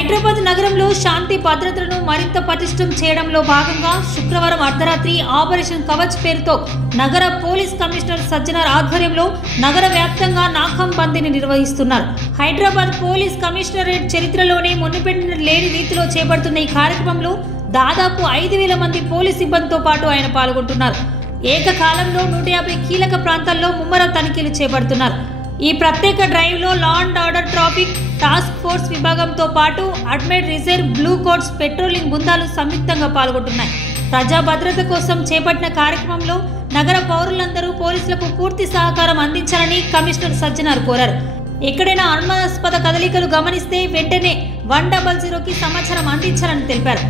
హైదరాబాద్ నగరంలో శాంతి భద్రతలను మరింత పటిష్టం చేయడంలో భాగంగా శుక్రవారం అర్ధరాత్రి ఆపరేషన్ కవచ్ పేరుతో నగర పోలీస్ కమిషనర్ సజ్జనార్ ఆధ్వర్యంలో నగర వ్యాప్తంగా నాకం బందీని నిర్వహిస్తున్నారు. హైదరాబాద్ పోలీస్ కమిషనరేట్ చరిత్రలోనే మునుపెన్నడూ లేని రీతిలో చేపడుతున్న ఈ కార్యక్రమంలో దాదాపు 5,000 మంది పోలీస్ సిబ్బందితో పాటు ఆయన పాల్గొంటున్నారు. ఏకకాలంలో 150 కీలక ప్రాంతాల్లో ముమ్మర తనిఖీలు చేపడుతున్నారు. ఈ ప్రత్యేక డ్రైవ్లో law and order, traffic task force విభాగంతో పాటు armed reserve, blue coats, patrolling బృందాలు సంయుక్తంగా పాల్గొంటున్నాయి. ప్రజా భద్రత కోసం చేపట్టిన కార్యక్రమంలో నగర పౌరులందరూ పోలీసులకు పూర్తి సహకారం అందించాలని కమిషనర్ సజ్జనార్ కోరారు. ఎక్కడైనా అనుమానాస్పద కదలికలు గమనిస్తే వెంటనే 100కి సమాచారం అందించాలని తెలిపారు.